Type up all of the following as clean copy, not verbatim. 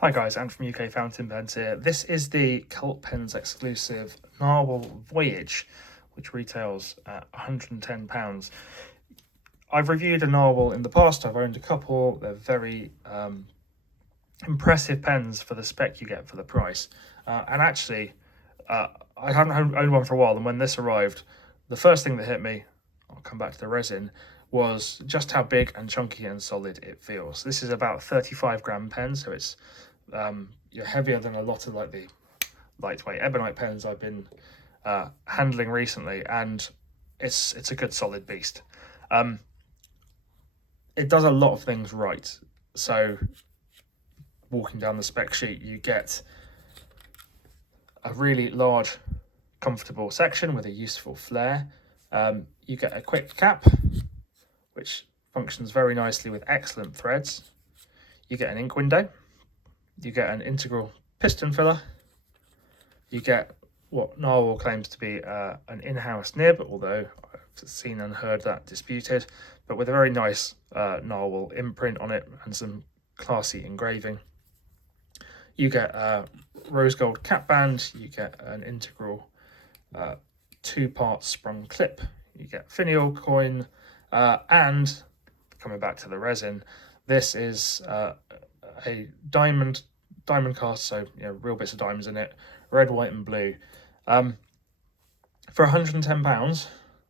Hi guys, I'm from UK Fountain Pens here. This is the Cult Pens exclusive Narwhal Voyage, which retails at £110. I've reviewed a Narwhal in the past, I've owned a couple. They're very impressive pens for the spec you get for the price. And actually, I haven't owned one for a while, and when this arrived, the first thing that hit me, I'll come back to the resin, was just how big and chunky and solid it feels. This is about 35 gram pen, so it's heavier than a lot of like the lightweight ebonite pens I've been handling recently, and it's a good solid beast. It does a lot of things right. So walking down the spec sheet, you get a really large, comfortable section with a useful flare. You get a quick cap, which functions very nicely with excellent threads. You get an ink window. You get an integral piston filler. You get what Narwhal claims to be an in-house nib, although I've seen and heard that disputed, but with a very nice Narwhal imprint on it and some classy engraving. You get a rose gold cap band. You get an integral two-part sprung clip. You get finial coin, and coming back to the resin, this is a diamond cast, so real bits of diamonds in it, red, white and blue. For £110,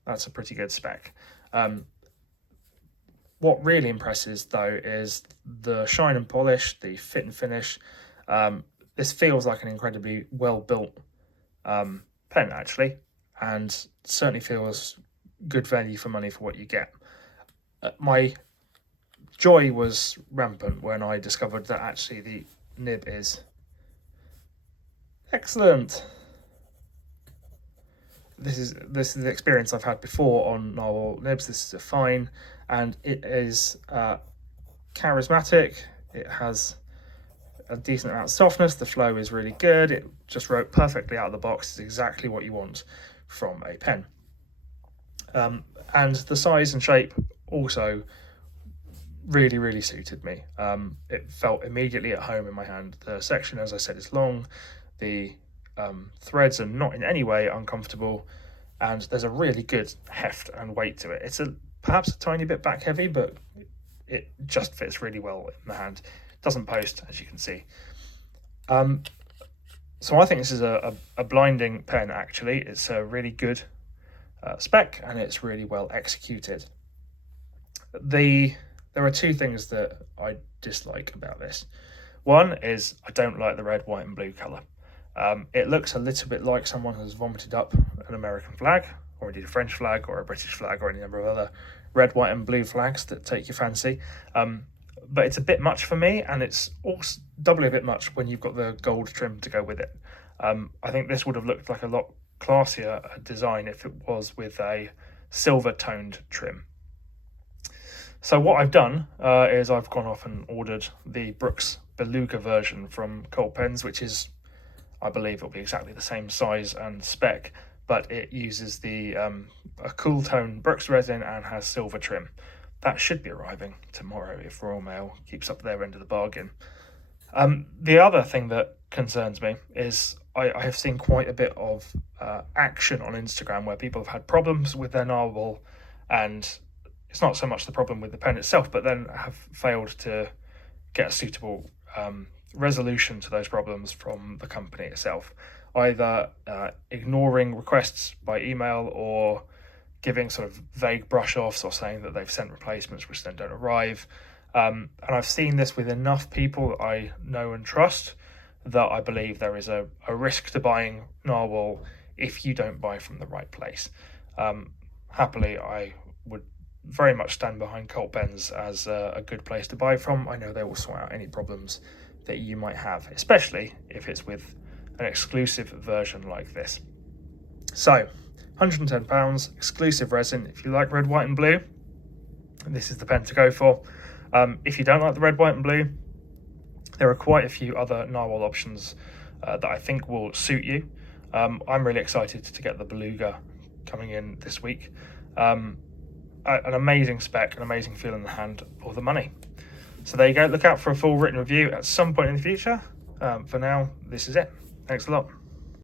that's a pretty good spec. What really impresses though is the shine and polish, the fit and finish. This feels like an incredibly well built pen actually, and certainly feels good value for money for what you get. My joy was rampant when I discovered that actually the nib is excellent. This is the experience I've had before on Narwhal nibs. This is a fine, and it is charismatic. It has a decent amount of softness. The flow is really good. It just wrote perfectly out of the box. It's exactly what you want from a pen. And the size and shape also really suited me. It felt immediately at home in my hand. The section, as I said, is long. The threads are not in any way uncomfortable, and there's a really good heft and weight to it. It's perhaps a tiny bit back heavy, but it just fits really well in the hand. It doesn't post, as you can see. So I think this is a blinding pen actually. It's a really good spec, and it's really well executed. There are two things that I dislike about this. One is I don't like the red, white and blue colour. It looks a little bit like someone has vomited up an American flag, or indeed a French flag, or a British flag, or any number of other red, white and blue flags that take your fancy. But it's a bit much for me, and it's also doubly a bit much when you've got the gold trim to go with it. I think this would have looked like a lot classier design if it was with a silver toned trim. So what I've done is I've gone off and ordered the Brooks Beluga version from Cult Pens, which is, I believe it'll be exactly the same size and spec, but it uses the a cool tone Brooks resin and has silver trim. That should be arriving tomorrow if Royal Mail keeps up their end of the bargain. The other thing that concerns me is I have seen quite a bit of action on Instagram where people have had problems with their Narwhal, and it's not so much the problem with the pen itself, but then have failed to get a suitable resolution to those problems from the company itself, either ignoring requests by email or giving sort of vague brush-offs or saying that they've sent replacements which then don't arrive. And I've seen this with enough people that I know and trust that I believe there is a risk to buying Narwhal if you don't buy from the right place. Happily, I would very much stand behind Cult Pens as a good place to buy from. I know they will sort out any problems that you might have, especially if it's with an exclusive version like this. So, £110, exclusive resin. If you like red, white and blue, this is the pen to go for. If you don't like the red, white and blue, there are quite a few other Narwhal options that I think will suit you. I'm really excited to get the Beluga coming in this week. An amazing spec, an amazing feel in the hand for the money. So there you go. Look out for a full written review at some point in the future. For now, this is it. Thanks a lot.